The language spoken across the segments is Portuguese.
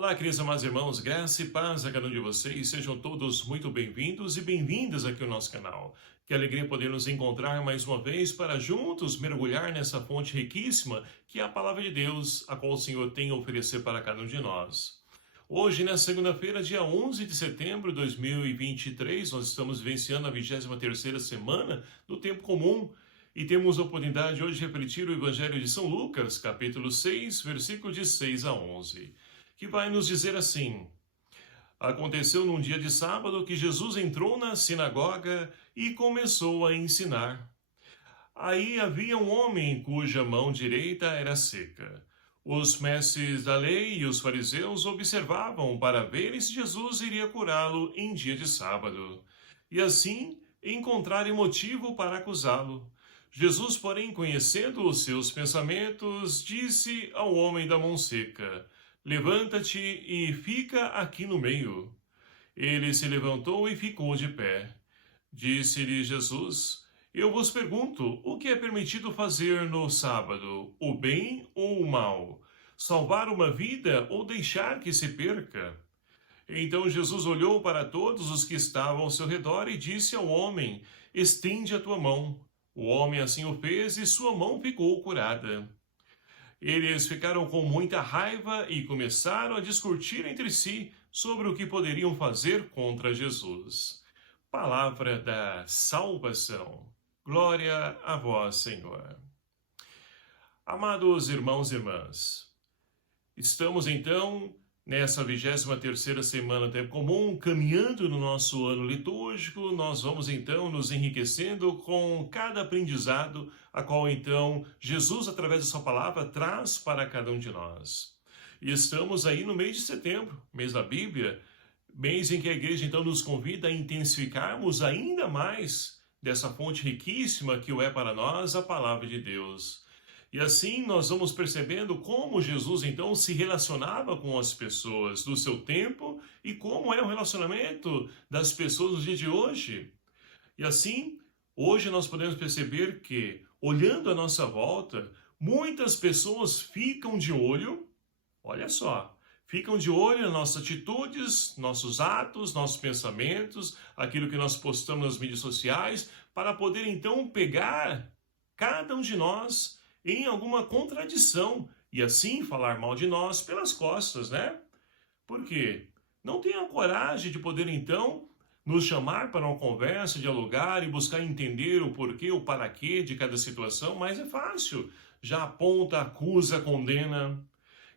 Olá, queridos amados irmãos, graça e paz a cada um de vocês. Sejam todos muito bem-vindos e bem-vindas aqui ao nosso canal. Que alegria poder nos encontrar mais uma vez para juntos mergulhar nessa fonte riquíssima que é a Palavra de Deus, a qual o Senhor tem a oferecer para cada um de nós. Hoje, na segunda-feira, dia 11 de setembro de 2023, nós estamos vivenciando a 23ª semana do Tempo Comum e temos a oportunidade hoje de refletir o Evangelho de São Lucas, capítulo 6, versículos de 6 a 11. Que vai nos dizer assim: Aconteceu num dia de sábado que Jesus entrou na sinagoga e começou a ensinar. Aí havia um homem cuja mão direita era seca. Os mestres da lei e os fariseus observavam para verem se Jesus iria curá-lo em dia de sábado, e assim encontrarem motivo para acusá-lo. Jesus, porém, conhecendo os seus pensamentos, disse ao homem da mão seca: Levanta-te e fica aqui no meio. Ele se levantou e ficou de pé. Disse-lhe Jesus: Eu vos pergunto, o que é permitido fazer no sábado, o bem ou o mal? Salvar uma vida ou deixar que se perca? Então Jesus olhou para todos os que estavam ao seu redor e disse ao homem: Estende a tua mão. O homem assim o fez e sua mão ficou curada. Eles ficaram com muita raiva e começaram a discutir entre si sobre o que poderiam fazer contra Jesus. Palavra da salvação. Glória a vós, Senhor. Amados irmãos e irmãs, estamos então nessa 23ª semana do Tempo Comum, caminhando no nosso ano litúrgico. Nós vamos então nos enriquecendo com cada aprendizado, a qual então Jesus, através da sua palavra, traz para cada um de nós. E estamos aí no mês de setembro, mês da Bíblia, mês em que a igreja então nos convida a intensificarmos ainda mais dessa fonte riquíssima que o é para nós, a palavra de Deus. E assim nós vamos percebendo como Jesus então se relacionava com as pessoas do seu tempo e como é o relacionamento das pessoas nos dias de hoje. E assim, hoje nós podemos perceber que, olhando à nossa volta, muitas pessoas ficam de olho, olha só, ficam de olho nas nossas atitudes, nossos atos, nossos pensamentos, aquilo que nós postamos nas mídias sociais, para poder então pegar cada um de nós em alguma contradição e assim falar mal de nós pelas costas, né? Por quê? Não tem a coragem de poder então nos chamar para uma conversa, dialogar e buscar entender o porquê, o para quê de cada situação, mas é fácil. Já aponta, acusa, condena.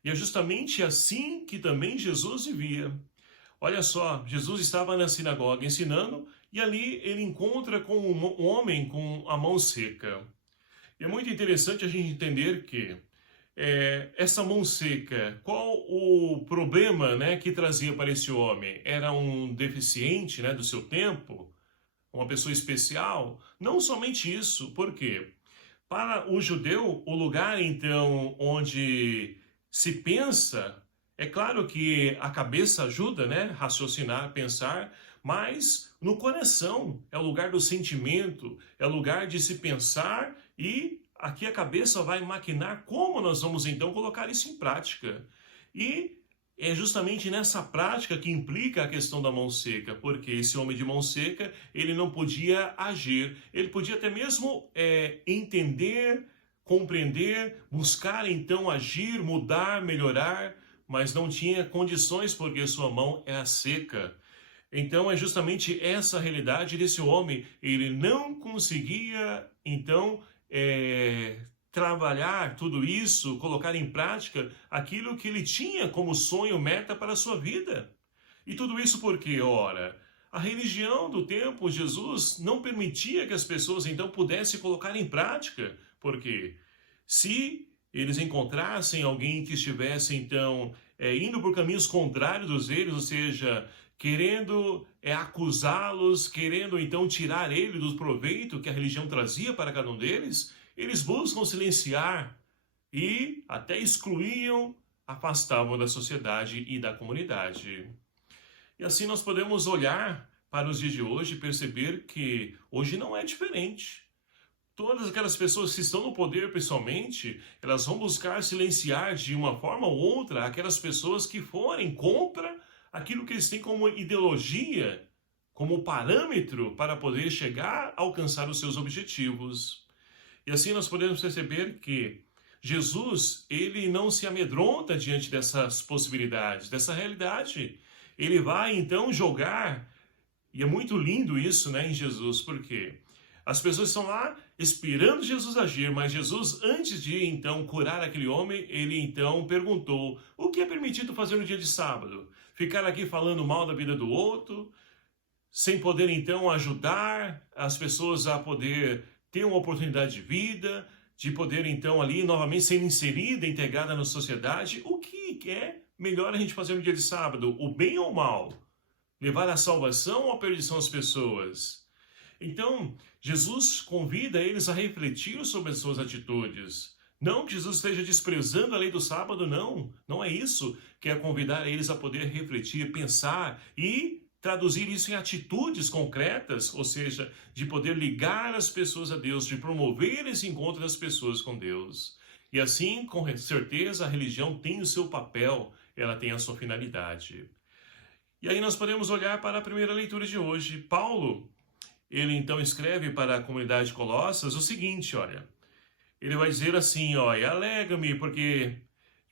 E é justamente assim que também Jesus vivia. Olha só, Jesus estava na sinagoga ensinando e ali ele encontra com um homem com a mão seca. É muito interessante a gente entender que essa mão seca, qual o problema, né, que trazia para esse homem? Era um deficiente, né, do seu tempo? Uma pessoa especial? Não somente isso, por quê? Para o judeu, o lugar então onde se pensa, é claro que a cabeça ajuda, né, raciocinar, pensar, mas no coração é o lugar do sentimento, é o lugar de se pensar e aqui a cabeça vai maquinar como nós vamos então colocar isso em prática. E é justamente nessa prática que implica a questão da mão seca, porque esse homem de mão seca, ele não podia agir, ele podia até mesmo entender, compreender, buscar então agir, mudar, melhorar, mas não tinha condições porque sua mão era seca. Então é justamente essa a realidade desse homem. Ele não conseguia, então, trabalhar tudo isso, colocar em prática aquilo que ele tinha como sonho, meta para a sua vida. E tudo isso porque, ora, a religião do tempo, Jesus, não permitia que as pessoas então pudessem colocar em prática. Porque se eles encontrassem alguém que estivesse então indo por caminhos contrários dos deles, ou seja, querendo acusá-los, querendo então tirar ele do proveito que a religião trazia para cada um deles, eles buscam silenciar e até excluíam, afastavam da sociedade e da comunidade. E assim nós podemos olhar para os dias de hoje e perceber que hoje não é diferente. Todas aquelas pessoas que estão no poder, pessoalmente, elas vão buscar silenciar de uma forma ou outra aquelas pessoas que forem contra aquilo que eles têm como ideologia, como parâmetro para poder chegar a alcançar os seus objetivos. E assim nós podemos perceber que Jesus, ele não se amedronta diante dessas possibilidades, dessa realidade. Ele vai então jogar, e é muito lindo isso, né, em Jesus, porque as pessoas estão lá esperando Jesus agir, mas Jesus, antes de então curar aquele homem, ele então perguntou: o que é permitido fazer no dia de sábado? Ficar aqui falando mal da vida do outro, sem poder então ajudar as pessoas a poder ter uma oportunidade de vida, de poder então ali novamente ser inserida, integrada na sociedade? O que é melhor a gente fazer no dia de sábado? O bem ou o mal? Levar a salvação ou a perdição às pessoas? Então, Jesus convida eles a refletir sobre as suas atitudes. Não que Jesus esteja desprezando a lei do sábado, não. Não é isso. Quer convidar eles a poder refletir, pensar e traduzir isso em atitudes concretas, ou seja, de poder ligar as pessoas a Deus, de promover esse encontro das pessoas com Deus. E assim, com certeza, a religião tem o seu papel, ela tem a sua finalidade. E aí nós podemos olhar para a primeira leitura de hoje. Paulo, ele então escreve para a comunidade de Colossas o seguinte, olha, ele vai dizer assim, olha, alegra-me porque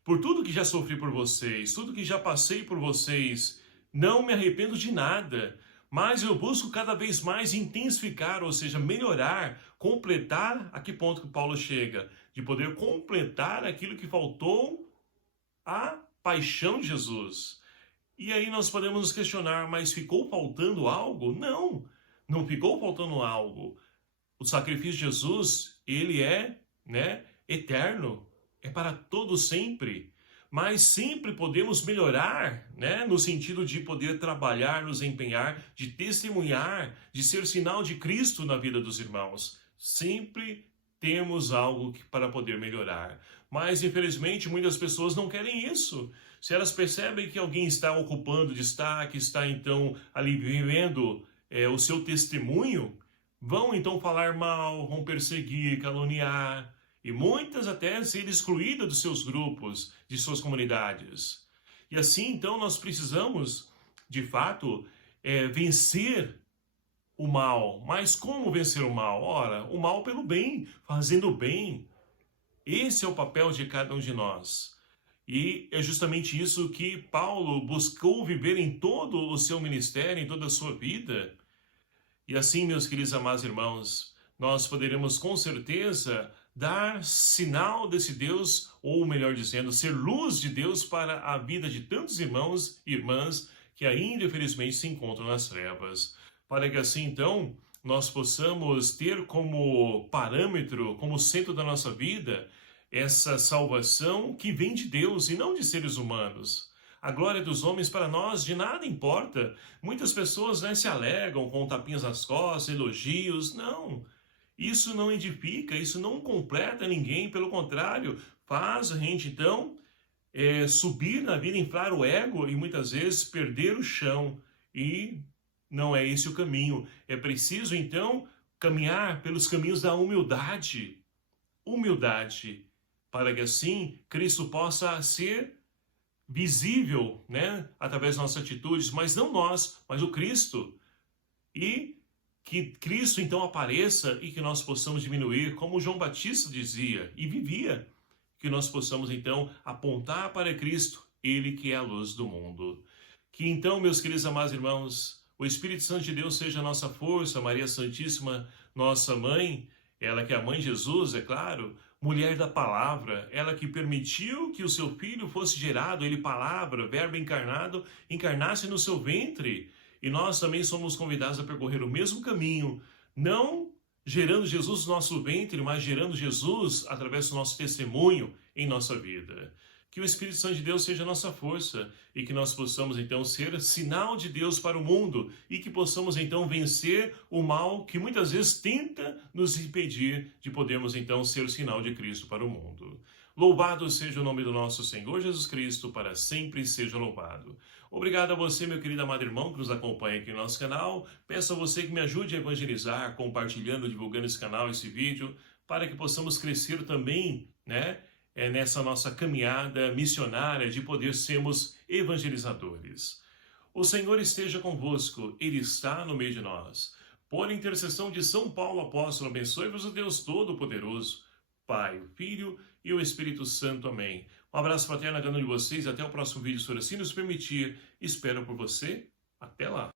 por tudo que já sofri por vocês, tudo que já passei por vocês, não me arrependo de nada, mas eu busco cada vez mais intensificar, ou seja, melhorar, completar a que ponto que Paulo chega, de poder completar aquilo que faltou à paixão de Jesus. E aí nós podemos nos questionar, mas ficou faltando algo? Não, não ficou faltando algo. O sacrifício de Jesus, ele é, eterno, é para todo sempre. Mas sempre podemos melhorar, no sentido de poder trabalhar, nos empenhar, de testemunhar, de ser sinal de Cristo na vida dos irmãos. Sempre temos algo para poder melhorar. Mas, infelizmente, muitas pessoas não querem isso. Se elas percebem que alguém está ocupando destaque, está então ali vivendo o seu testemunho, vão então falar mal, vão perseguir, caluniar, e muitas até ser excluídas dos seus grupos, de suas comunidades. E assim, então, nós precisamos, de fato, vencer o mal. Mas como vencer o mal? Ora, o mal pelo bem, fazendo o bem. Esse é o papel de cada um de nós. E é justamente isso que Paulo buscou viver em todo o seu ministério, em toda a sua vida. E assim, meus queridos amados irmãos, nós poderemos com certeza dar sinal desse Deus, ou melhor dizendo, ser luz de Deus para a vida de tantos irmãos e irmãs que ainda, infelizmente, se encontram nas trevas. Para que assim, então, nós possamos ter como parâmetro, como centro da nossa vida, essa salvação que vem de Deus e não de seres humanos. A glória dos homens para nós de nada importa. Muitas pessoas se alegam com tapinhas nas costas, elogios. Não, isso não edifica, isso não completa ninguém. Pelo contrário, faz a gente então subir na vida, inflar o ego e muitas vezes perder o chão. E não é esse o caminho. É preciso então caminhar pelos caminhos da humildade. Humildade, para que assim Cristo possa ser visível, através das nossas atitudes, mas não nós, mas o Cristo. E que Cristo então apareça e que nós possamos diminuir, como João Batista dizia e vivia, que nós possamos então apontar para Cristo, Ele que é a luz do mundo. Que então, meus queridos amados irmãos, o Espírito Santo de Deus seja a nossa força, Maria Santíssima, nossa mãe, ela que é a mãe de Jesus, é claro, mulher da palavra, ela que permitiu que o seu filho fosse gerado, ele palavra, verbo encarnado, encarnasse no seu ventre. E nós também somos convidados a percorrer o mesmo caminho, não gerando Jesus no nosso ventre, mas gerando Jesus através do nosso testemunho em nossa vida. Que o Espírito Santo de Deus seja a nossa força e que nós possamos então ser sinal de Deus para o mundo e que possamos então vencer o mal que muitas vezes tenta nos impedir de podermos então ser sinal de Cristo para o mundo. Louvado seja o nome do nosso Senhor Jesus Cristo, para sempre seja louvado. Obrigado a você, meu querido amado irmão, que nos acompanha aqui no nosso canal. Peço a você que me ajude a evangelizar, compartilhando, divulgando esse canal, esse vídeo, para que possamos crescer também, nessa nossa caminhada missionária de poder sermos evangelizadores. O Senhor esteja convosco, Ele está no meio de nós. Por intercessão de São Paulo Apóstolo, abençoe-vos o Deus Todo-Poderoso, Pai, o Filho e o Espírito Santo. Amém. Um abraço fraterno a cada um de vocês. Até o próximo vídeo, se assim nos permitir. Espero por você. Até lá.